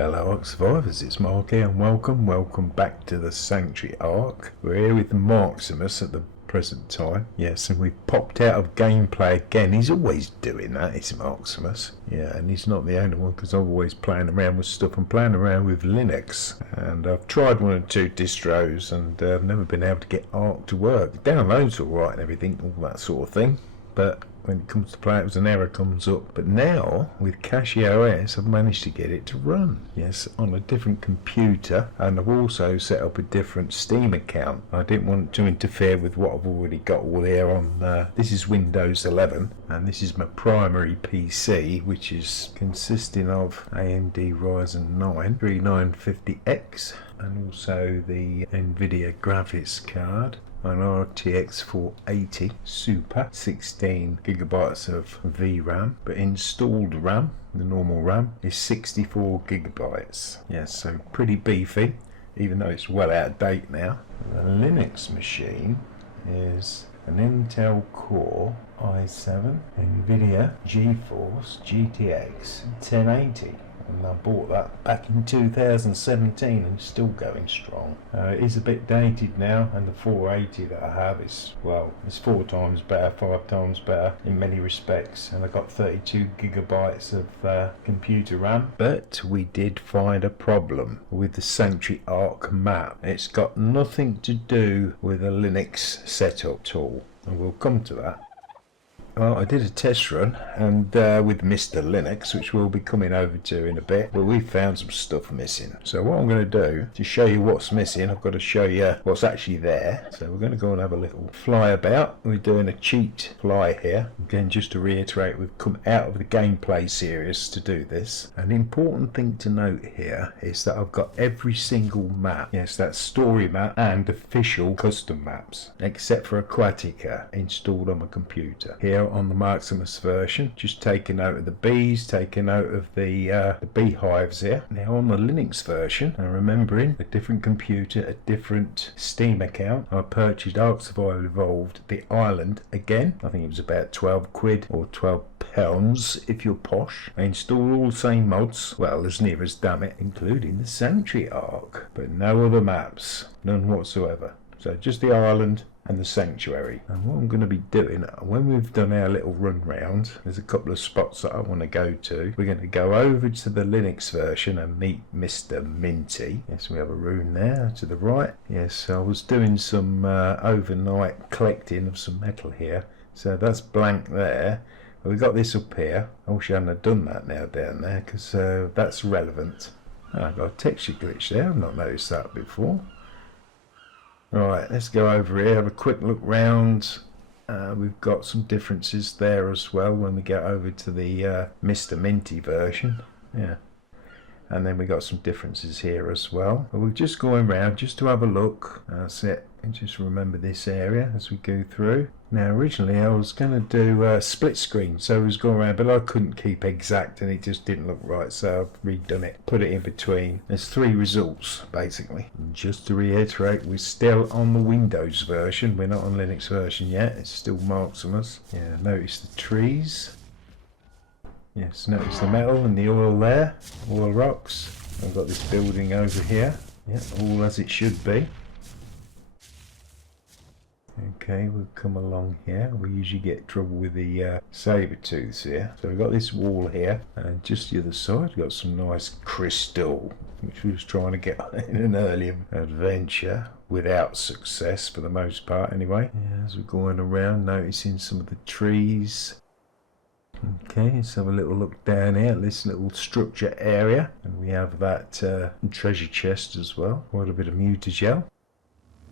Hello Ark Survivors, it's Mark here and welcome back to the Sanctuary Ark. We're here with the Marximus at the present time. Yes, and we've popped out of gameplay again. He's always doing that, it's Marximus. Yeah, and he's not the only one because I'm always playing around with stuff. I'm playing around with Linux and I've tried one or two distros and I've never been able to get Ark to work. It downloads alright and everything, all that sort of thing, but when it comes to play it, an error comes up. But now with cachyOS I've managed to get it to run, yes, on a different computer, and I've also set up a different Steam account. I didn't want to interfere with what I've already got all here on this is Windows 11 and this is my primary PC, which is consisting of AMD Ryzen 9 3950X and also the NVIDIA graphics card, an RTX 480 Super, 16 gigabytes of VRAM, but installed RAM, the normal RAM, is 64 gigabytes. Yes, so pretty beefy, even though it's well out of date now. The Linux machine is an Intel Core i7 NVIDIA GeForce GTX 1080. And I bought that back in 2017 and still going strong. It is a bit dated now, and the 480 that I have is, well, it's 4 times better, 5 times better in many respects, and I got 32 gigabytes of computer RAM. But we did find a problem with the Sanctuary Ark map. It's got nothing to do with a Linux setup tool, and we'll come to that. Well, I did a test run and with Mr. Linux, which we'll be coming over to in a bit, but we found some stuff missing. So what I'm going to do to show you what's missing, I've got to show you what's actually there. So we're going to go and have a little fly about. We're doing a cheat fly here. Again, just to reiterate, we've come out of the gameplay series to do this. An important thing to note here is that I've got every single map, yes, that's story map and official custom maps, except for Aquatica installed on my computer. Here on the Marximus version, just taking note of the bees, taking note of the beehives here. Now on the Linux version, and remembering a different computer, a different Steam account, I purchased Ark Survival Evolved, the Island again. I think it was about 12 quid or 12 pounds if you're posh. I installed all the same mods, well, as near as damn it, including the Sanctuary Ark, but no other maps, none whatsoever. So just the island and the sanctuary. And what I'm going to be doing, when we've done our little run round, there's a couple of spots that I want to go to. We're going to go over to the Linux version and meet Mr. Minty. Yes, we have a room there to the right. Yes, I was doing some overnight collecting of some metal here. So that's blank there. We've got this up here. I wish I hadn't have done that now down there, because that's relevant. Oh, I've got a texture glitch there. I've not noticed that before. Right, let's go over here, have a quick look round. We've got some differences there as well when we get over to the Mr. Minty version. Yeah, and then we got some differences here as well. But we're just going round just to have a look. That's it. And just remember this area as we go through. Now originally I was going to do split screen, so I was going around, but I couldn't keep exact and it just didn't look right, so I've redone it, put it in between. There's 3 results basically. And just to reiterate, we're still on the Windows version, we're not on Linux version yet, it's still Marximus. Yeah, notice the trees. Yes, notice the metal and the oil there, oil rocks. I've got this building over here, yeah, all as it should be. Okay, we'll come along here. We usually get trouble with the saber tooths here. So we've got this wall here, and just the other side, we've got some nice crystal, which we was trying to get in an early adventure, without success for the most part anyway. Yeah, as we're going around, noticing some of the trees. Okay, let's have a little look down here at this little structure area, and we have that treasure chest as well. Quite a bit of mutagel.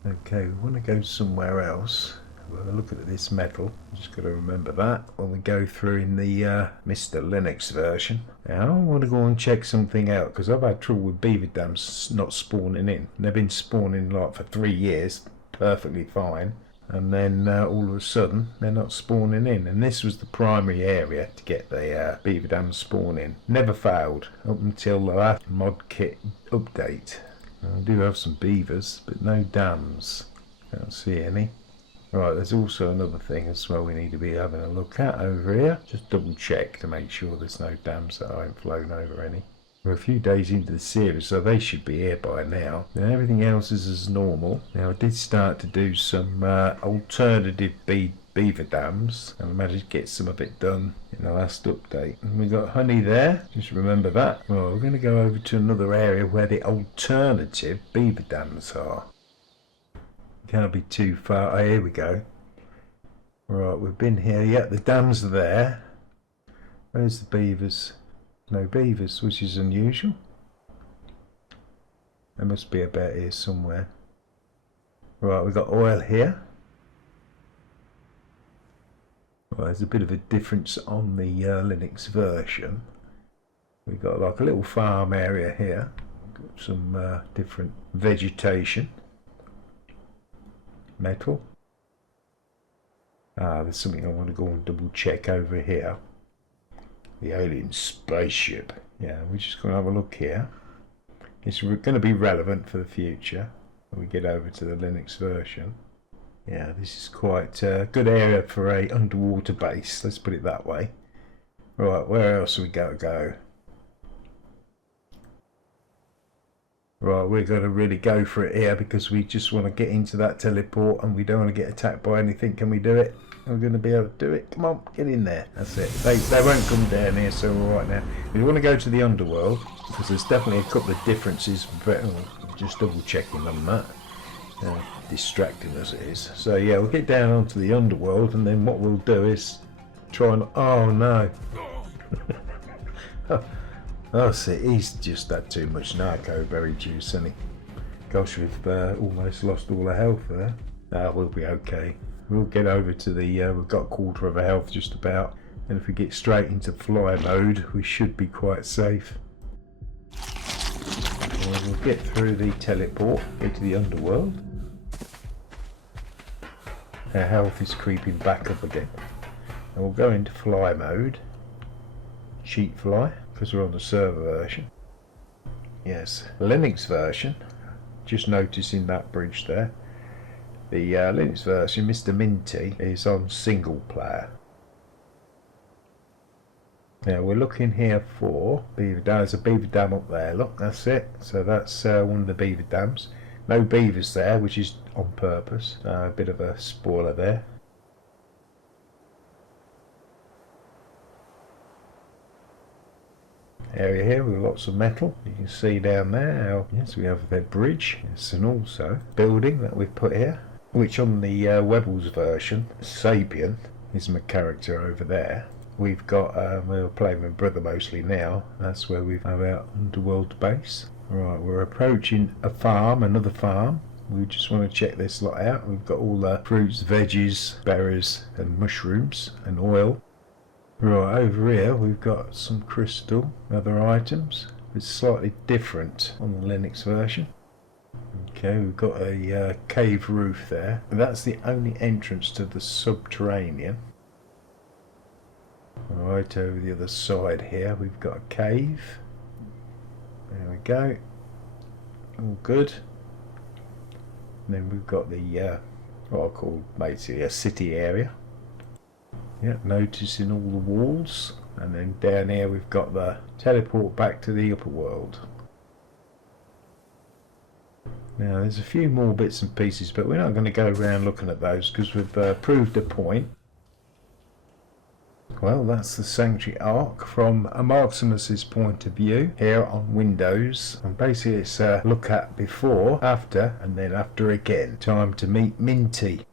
Okay, we want to go somewhere else. We'll have a look at this metal. Just got to remember that when we go through in the Mr. Linux version. Now I want to go and check something out, because I've had trouble with beaver dams not spawning in. They've been spawning like for 3 years, perfectly fine. And then all of a sudden they're not spawning in, and this was the primary area to get the beaver dams spawn in. Never failed up until the last mod kit update. I do have some beavers, but no dams. Can't see any. Right, there's also another thing as well we need to be having a look at over here. Just double check to make sure there's no dams that I haven't flown over any. We're a few days into the series, so they should be here by now. And everything else is as normal. Now I did start to do some alternative beaver dams, and I managed to get some of it done in the last update. And we got honey there, just remember that. Well, we're going to go over to another area where the alternative beaver dams are. Can't be too far. Oh, here we go. Right, we've been here. Yeah, the dams are there. Where's the beavers? No beavers, which is unusual. There must be about here somewhere. Right, we've got oil here. Well, there's a bit of a difference on the Linux version. We've got like a little farm area here. Got some different vegetation. Metal. There's something I want to go and double check over here. The alien spaceship. Yeah, we're just going to have a look here. It's going to be relevant for the future when we get over to the Linux version. Yeah, this is quite a good area for a underwater base, let's put it that way. Right, where else have we got to go? Right, we're going to really go for it here because we just want to get into that teleport and we don't want to get attacked by anything. Can we do it? We're going to be able to do it. Come on, get in there. That's it. They won't come down here, so we're right now. We want to go to the underworld because there's definitely a couple of differences. But just double checking on that. Distracting as it is. So yeah, we'll get down onto the underworld, and then what we'll do is try and... Oh no. Oh, see, he's just had too much narco berry juice, hasn't he? Gosh, we've almost lost all our health there. We'll be okay. We'll get over to the... we've got a quarter of our health just about. And if we get straight into fly mode, we should be quite safe. We'll get through the teleport, go to the underworld. Our health is creeping back up again. And we'll go into fly mode. Cheat fly, because we're on the server version. Yes, Linux version. Just noticing that bridge there. The Linux version, Mr. Minty, is on single player. Now we're looking here for beaver dam. There's a beaver dam up there, look, that's it. So that's one of the beaver dams. No beavers there, which is on purpose. A bit of a spoiler there. Area here with lots of metal. You can see down there. Yes, we have the bridge. Yes, and also building that we've put here, which on the Webbles version, Sapien is my character over there. We've got, we're playing with Brother mostly now. That's where we have our underworld base. Right, we're approaching a farm, another farm. We just want to check this lot out. We've got all the fruits, veggies, berries and mushrooms and oil. Right, over here we've got some crystal, other items. It's slightly different on the Linux version. Okay, we've got a cave roof there. That's the only entrance to the subterranean. Right over the other side here we've got a cave. There we go. All good. And then we've got the what I call basically a city area. Yeah, noticing all the walls. And then down here we've got the teleport back to the upper world. Now there's a few more bits and pieces, but we're not going to go around looking at those because we've proved a point. Well, that's the Sanctuary Ark from a Marximus's point of view here on Windows. And basically it's a look at before, after, and then after again. Time to meet Minty.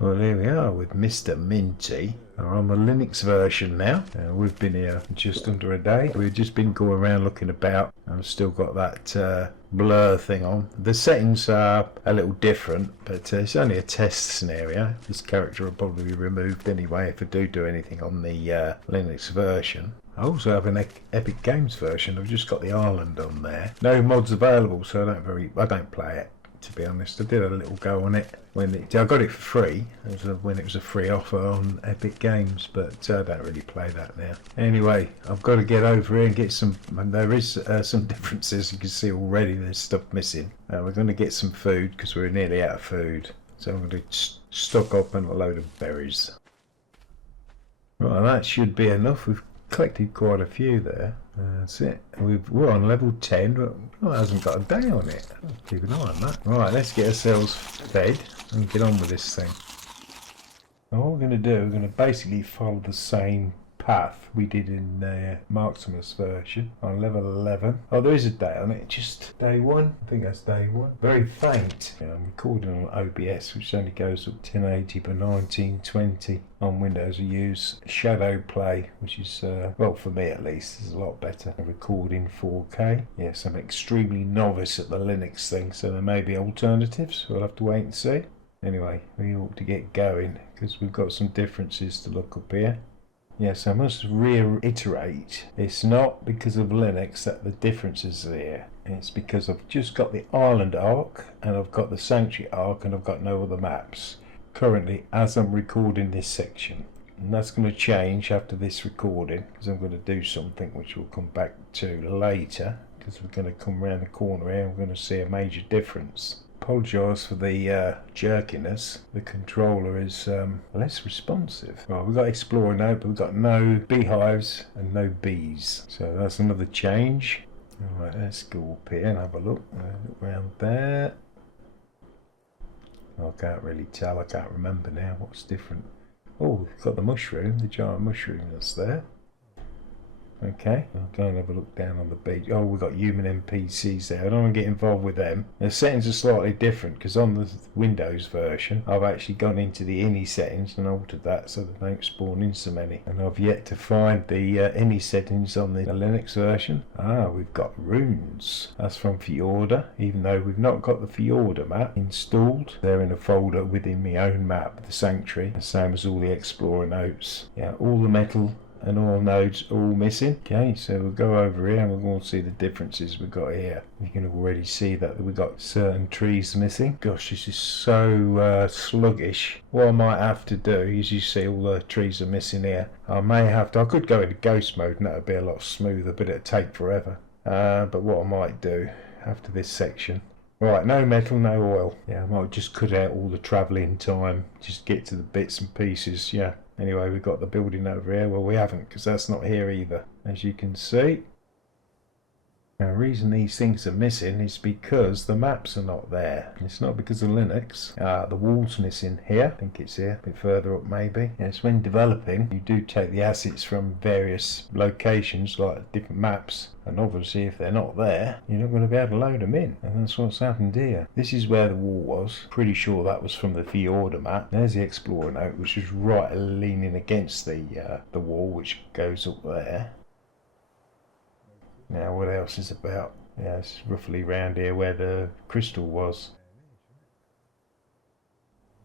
Well, here we are with Mr. Minty. We're on the Linux version now. We've been here just under a day. We've just been going around looking about. I've still got that blur thing on. The settings are a little different, but it's only a test scenario. This character will probably be removed anyway if I do anything on the Linux version. I also have an Epic Games version. I've just got the Island on there. No mods available, so I don't play it. To be honest, I did a little go on it when I got it for free. When it was a free offer on Epic Games, but I don't really play that now. Anyway, I've got to get over here and get some. And there is some differences. You can see already. There's stuff missing. We're going to get some food because we're nearly out of food. So I'm going to stock up on a load of berries. Right, that should be enough. We've collected quite a few there. That's it. We're on level 10, but it hasn't got a day on it. I'll keep an eye on that. Right, let's get ourselves fed and get on with this thing. Now what we're going to do, we're going to basically follow the same path we did in the Marksimus version on level 11. Oh, there is a day on it, just day 1. I think that's day 1. Very faint. I'm recording on OBS, which only goes up 1080 by 1920. On Windows we use shadow play, which is, well, for me at least, is a lot better. I record in 4K. Yes, I'm extremely novice at the Linux thing, so there may be alternatives. We'll have to wait and see. Anyway, we ought to get going, because we've got some differences to look up here. Yes, I must reiterate, it's not because of Linux that the difference is there. It's because I've just got the Island Ark, and I've got the Sanctuary Ark, and I've got no other maps currently as I'm recording this section. And that's going to change after this recording, because I'm going to do something which we'll come back to later, because we're going to come around the corner here and we're going to see a major difference. Apologise for the jerkiness. The controller is less responsive. Right, we've got Explorer now, but we've got no beehives and no bees. So that's another change. Alright, let's go up here and have a look. Look around there. I can't really tell. I can't remember now what's different. Oh, we've got the mushroom, the giant mushroom that's there. Okay, I'll go and have a look down on the beach. Oh, we've got human NPCs there. I don't want to get involved with them. The settings are slightly different, because on the Windows version I've actually gone into the INI settings and altered that so they don't spawn in so many. And I've yet to find the INI settings on the Linux version. Ah, we've got runes. That's from Fjorda, even though we've not got the Fjorda map installed. They're in a folder within my own map, the Sanctuary, the same as all the Explorer notes. Yeah, all the metal and all nodes are all missing. Okay, so we'll go over here and we're going to see the differences we've got here. You can already see that we've got certain trees missing. Gosh, this is so sluggish. What I might have to do is, you see all the trees are missing here. I could go into ghost mode and that would be a lot smoother, but it'd take forever. But what I might do after this section, right, no metal, no oil. Yeah, I might just cut out all the travelling time, just get to the bits and pieces, yeah. Anyway, we've got the building over here. Well, we haven't, because that's not here either, as you can see. Now, the reason these things are missing is because the maps are not there. It's not because of Linux. The wall's missing here. I think it's here, a bit further up maybe. Yes, when developing, you do take the assets from various locations, like different maps. And obviously, if they're not there, you're not going to be able to load them in. And that's what's happened here. This is where the wall was. Pretty sure that was from the Fjorda map. There's the Explorer note, which is right leaning against the wall, which goes up there. Now, what else is about? Yeah, it's roughly round here where the crystal was.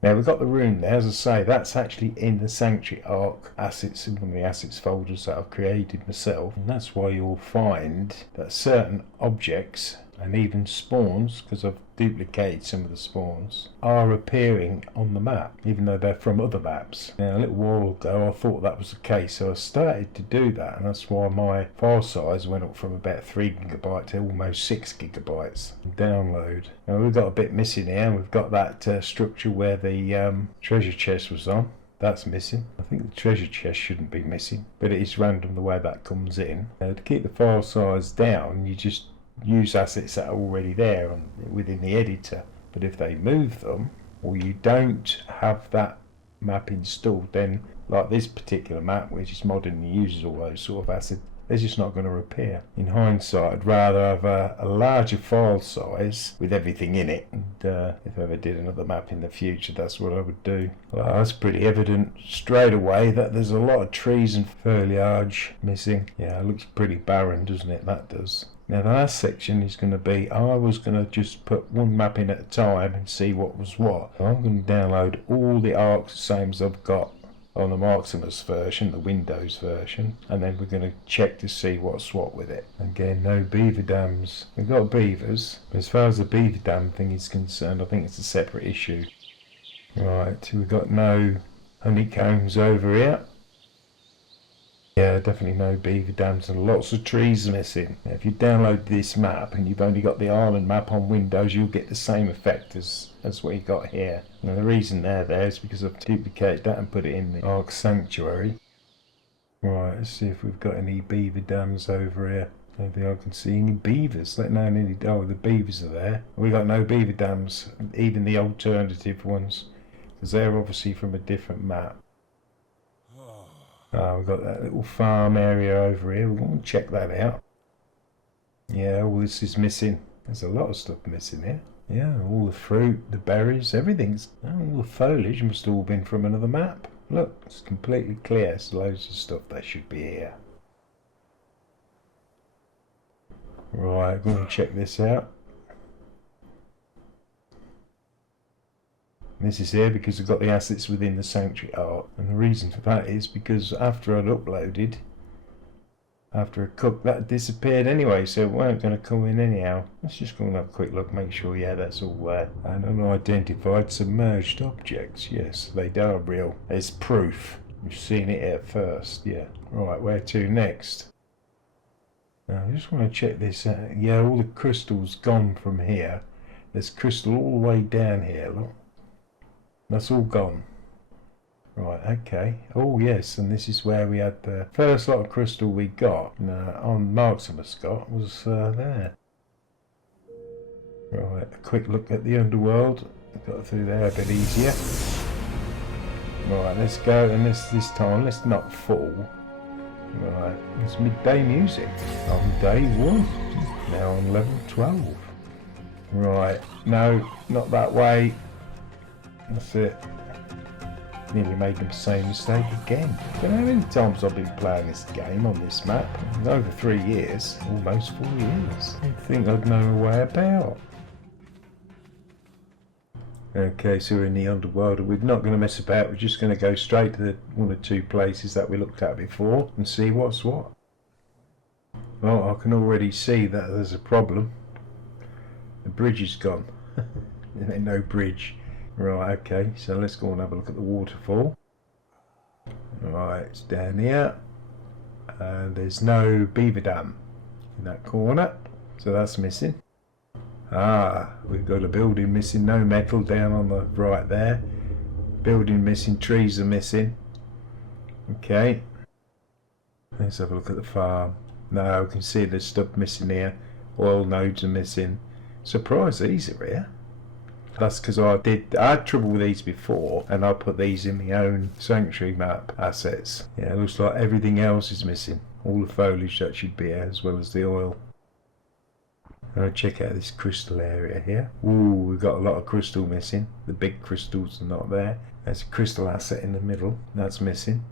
Now, we've got the rune there. As I say, that's actually in the Sanctuary Ark assets, in one of the assets folders that I've created myself. And that's why you'll find that certain objects, and even spawns, because I've duplicated some of the spawns, are appearing on the map, even though they're from other maps. Now, a little while ago I thought that was the case, so I started to do that, and that's why my file size went up from about 3 GB to almost 6 GB download. Now, we've got a bit missing here, and we've got that structure where the treasure chest was on. That's missing. I think the treasure chest shouldn't be missing, but it is random the way that comes in. Now, to keep the file size down, you just use assets that are already there within the editor. But if they move them, or you don't have that map installed, then like this particular map, which is modern and uses all those sort of assets, they're just not going to appear. In hindsight, I'd rather have a larger file size with everything in it, and if I ever did another map in the future, that's what I would do. Well, that's pretty evident straight away that there's a lot of trees and foliage missing. Yeah, it looks pretty barren, doesn't it? That does. Now, the last section is going to be, I was going to just put one map in at a time and see what was what. So I'm going to download all the arcs the same as I've got on the Marksimus version, the Windows version, and then we're going to check to see what's what with it. Again, no beaver dams. We've got beavers, but as far as the beaver dam thing is concerned, I think it's a separate issue. Right, we've got no honeycombs over here. Yeah, definitely no beaver dams, and lots of trees missing. Now, if you download this map and you've only got the island map on Windows, you'll get the same effect as what you got here. Now, the reason they're there is because I've duplicated that and put it in the Ark Sanctuary. Right, let's see if we've got any beaver dams over here. I don't think I can see any beavers. Let know any. Oh, the beavers are there. We got no beaver dams, even the alternative ones, because they're obviously from a different map. Oh, we've got that little farm area over here. We're going to check that out. Yeah, all this is missing. There's a lot of stuff missing here. Yeah, all the fruit, the berries, everything's... all the foliage must have all been from another map. Look, it's completely clear. There's loads of stuff that should be here. Right, go and check this out. This is here because I've got the assets within the Sanctuary Ark. And the reason for that is because after I'd uploaded, after a cook, that disappeared anyway, so it weren't going to come in anyhow. Let's just go and have a quick look, make sure, yeah, that's all there. And unidentified submerged objects, yes, they are real. There's proof. We've seen it here first, yeah. Right, where to next? Now, I just want to check this out. Yeah, all the crystal's gone from here. There's crystal all the way down here, look. That's all gone. Right, okay. Oh, yes, and this is where we had the first lot of crystal we got on Marximus got was there. Right, a quick look at the underworld. Got through there a bit easier. Right, let's go, and this time let's not fall. Right, it's midday music on day 1. Now on level 12. Right, no, not that way. That's it. Nearly made the same mistake again. I don't know how many times I've been playing this game on this map. Over 3 years, almost 4 years. I think I'd know a way about. Okay, so we're in the underworld, and we're not going to mess about. We're just going to go straight to the 1 or 2 places that we looked at before and see what's what. Well, I can already see that there's a problem. The bridge is gone. There ain't no bridge. Right, okay, so let's go and have a look at the waterfall. Right, it's down here. And there's no beaver dam in that corner, so that's missing. Ah, we've got a building missing, no metal down on the right there. Building missing, trees are missing. Okay. Let's have a look at the farm. No, we can see there's stuff missing here. Oil nodes are missing. Surprised these are here. That's because I had trouble with these before, and I put these in my own sanctuary map assets. Yeah, it looks like everything else is missing. All the foliage that should be here, as well as the oil. I'll check out this crystal area here. Ooh, we've got a lot of crystal missing. The big crystals are not there. There's a crystal asset in the middle. That's missing.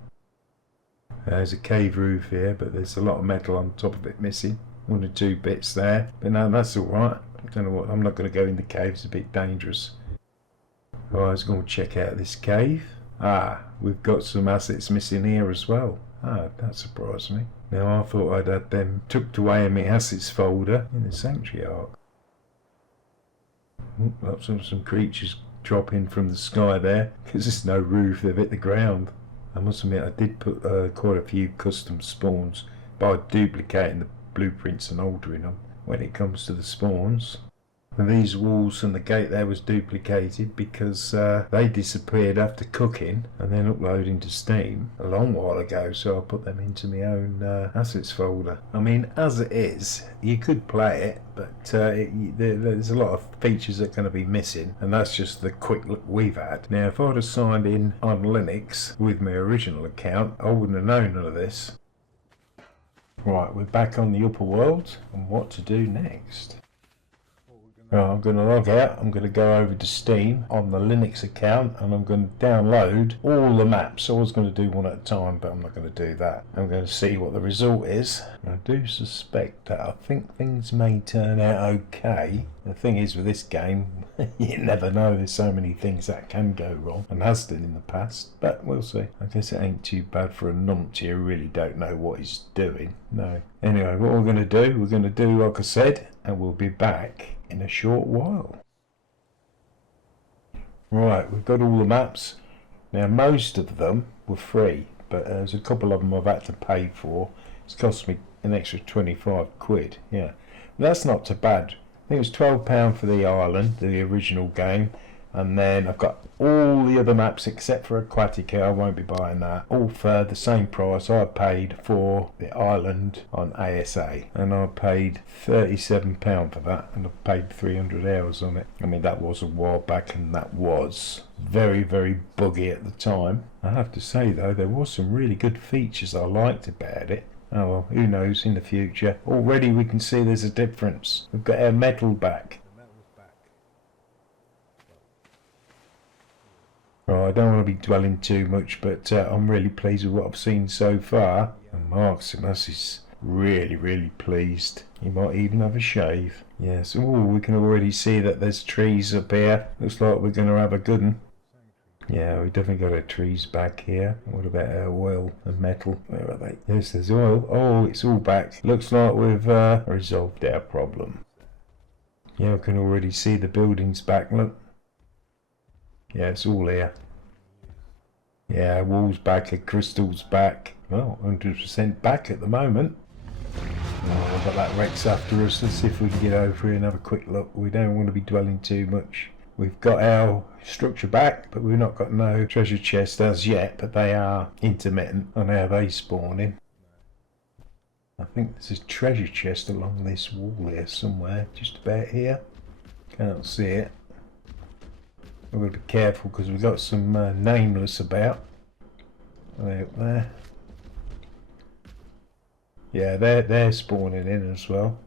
There's a cave roof here, but there's a lot of metal on top of it missing. 1 or 2 bits there. But no, that's alright. I don't know what, I'm not going to go in the cave, it's a bit dangerous. Oh, I was going to check out this cave. Ah, we've got some assets missing here as well. Ah, that surprised me. Now I thought I'd had them tucked away in my assets folder in the Sanctuary Ark. Lots of some creatures dropping from the sky there, because there's no roof, they've hit the ground. I must admit I did put quite a few custom spawns by duplicating the blueprints and altering them when it comes to the spawns. And these walls and the gate there was duplicated because they disappeared after cooking and then uploading to Steam a long while ago, so I put them into my own assets folder. I mean, as it is, you could play it, but there's a lot of features that are going to be missing, and that's just the quick look we've had. Now, if I'd have signed in on Linux with my original account, I wouldn't have known none of this. Right, we're back on the upper world, and what to do next? I'm going to log out, I'm going to go over to Steam on the Linux account, and I'm going to download all the maps. I was going to do one at a time, but I'm not going to do that. I'm going to see what the result is. I do suspect that I think things may turn out okay. The thing is with this game, you never know, there's so many things that can go wrong, and has done in the past, but we'll see. I guess it ain't too bad for a numpty who really don't know what he's doing. No. Anyway, what we're going to do, like I said, and we'll be back in a short while. Right, we've got all the maps. Now, most of them were free, but there's a couple of them I've had to pay for. It's cost me an extra 25 quid, yeah. That's not too bad. I think it was £12 for the island, the original game, And then I've got all the other maps except for Aquatica. I won't be buying that. All for the same price I paid for the island on ASA. And I paid £37 for that, and I paid 300 hours on it. I mean, that was a while back, and that was very, very buggy at the time. I have to say though, there was some really good features I liked about it. Oh well, who knows in the future. Already we can see there's a difference. We've got our metal back. Right, I don't want to be dwelling too much, but I'm really pleased with what I've seen so far. And Maximus is really, really pleased. He might even have a shave. Yes, we can already see that there's trees up here. Looks like we're going to have a good one. Yeah, we definitely got our trees back here. What about our oil and metal? Where are they? Yes, there's oil. Oh, it's all back. Looks like we've resolved our problem. Yeah, I can already see the buildings back, look. Yeah, it's all here. Yeah, walls back, a crystal's back. Well, 100% back at the moment. Oh, we've got that Rex after us. Let's see if we can get over here and have a quick look. We don't want to be dwelling too much. We've got our structure back, but we've not got no treasure chest as yet, but they are intermittent on how they spawn in. I think there's a treasure chest along this wall here somewhere, just about here. Can't see it. We've got to be careful because we've got some nameless about. Way up there. Yeah, they're spawning in as well.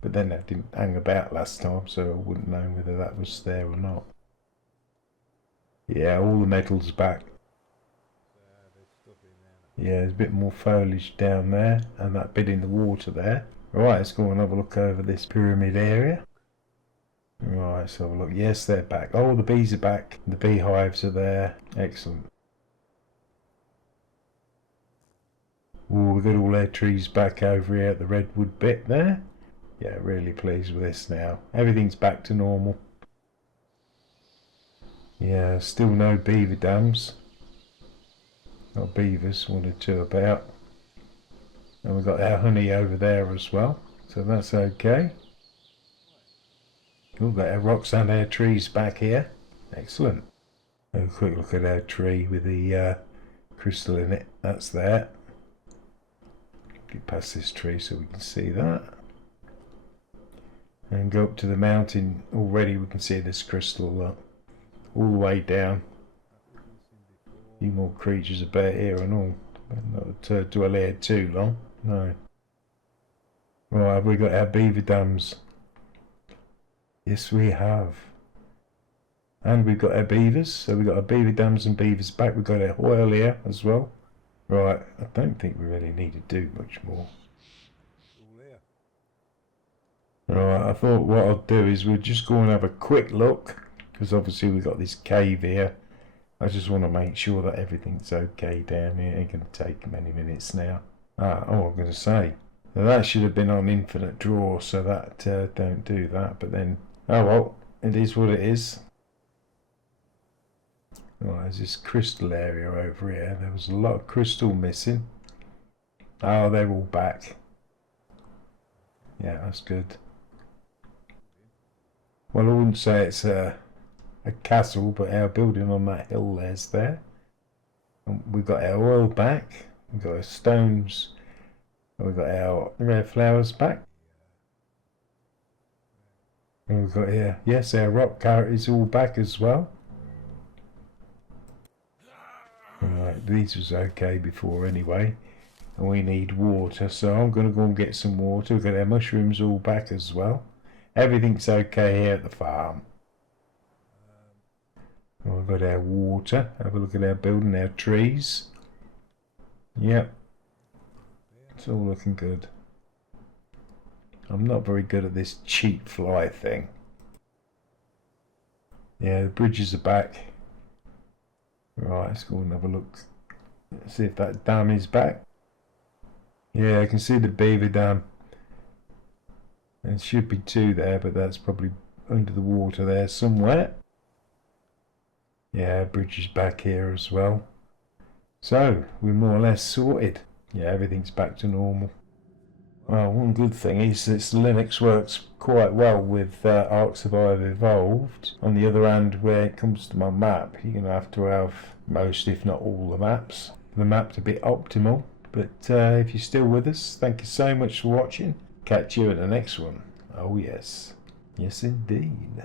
But then that didn't hang about last time, so I wouldn't know whether that was there or not. Yeah, all the metal's back. Yeah, there's a bit more foliage down there, and that bit in the water there. Right, let's go and have a look over this pyramid area. Right, let's have a look. Yes, they're back. Oh, the bees are back. The beehives are there. Excellent. Oh, we've got all our trees back over here at the redwood bit there. Yeah, really pleased with this now. Everything's back to normal. Yeah, still no beaver dams. Got beavers, 1 or 2 about. And we've got our honey over there as well. So that's okay. We've got our rocks and our trees back here. Excellent. Have a quick look at our tree with the crystal in it. That's there. Get past this tree so we can see that. And go up to the mountain. Already we can see this crystal all the way down. A few more creatures about here and all. Not to dwell here too long. No. Right, have we got our beaver dams? Yes, we have. And we've got our beavers. So we've got our beaver dams and beavers back. We've got our oil here as well. Right, I don't think we really need to do much more. Right, I thought what I'll do is we'll just go and have a quick look, because obviously we've got this cave here. I just want to make sure that everything's okay down here. It ain't going to take many minutes now. I'm going to say, now that should have been on infinite draw, so that don't do that, but then, oh well, it is what it is. Right, there's this crystal area over here. There was a lot of crystal missing. Oh, they're all back. Yeah, that's good. Well, I wouldn't say it's a castle, but our building on that hill there's there. And we've got our oil back. We've got our stones. We've got our red flowers back. And we've got here, yes, our rock carrot is all back as well. Right, these was okay before anyway. And we need water, so I'm going to go and get some water. We've got our mushrooms all back as well. Everything's okay here at the farm. We've got our water. Have a look at our building, our trees. Yep. It's all looking good. I'm not very good at this cheap fly thing. Yeah, the bridges are back. Right, let's go and have a look. Let's see if that dam is back. Yeah, I can see the beaver dam. There should be 2 there, but that's probably under the water there somewhere. Yeah, bridge is back here as well. So, we're more or less sorted. Yeah, everything's back to normal. Well, one good thing is that Linux works quite well with Ark Survive Evolved. On the other hand, when it comes to my map, you're going to have most, if not all, the maps for the map to be optimal. But if you're still with us, thank you so much for watching. Catch you at the next one. Oh yes. Yes indeed.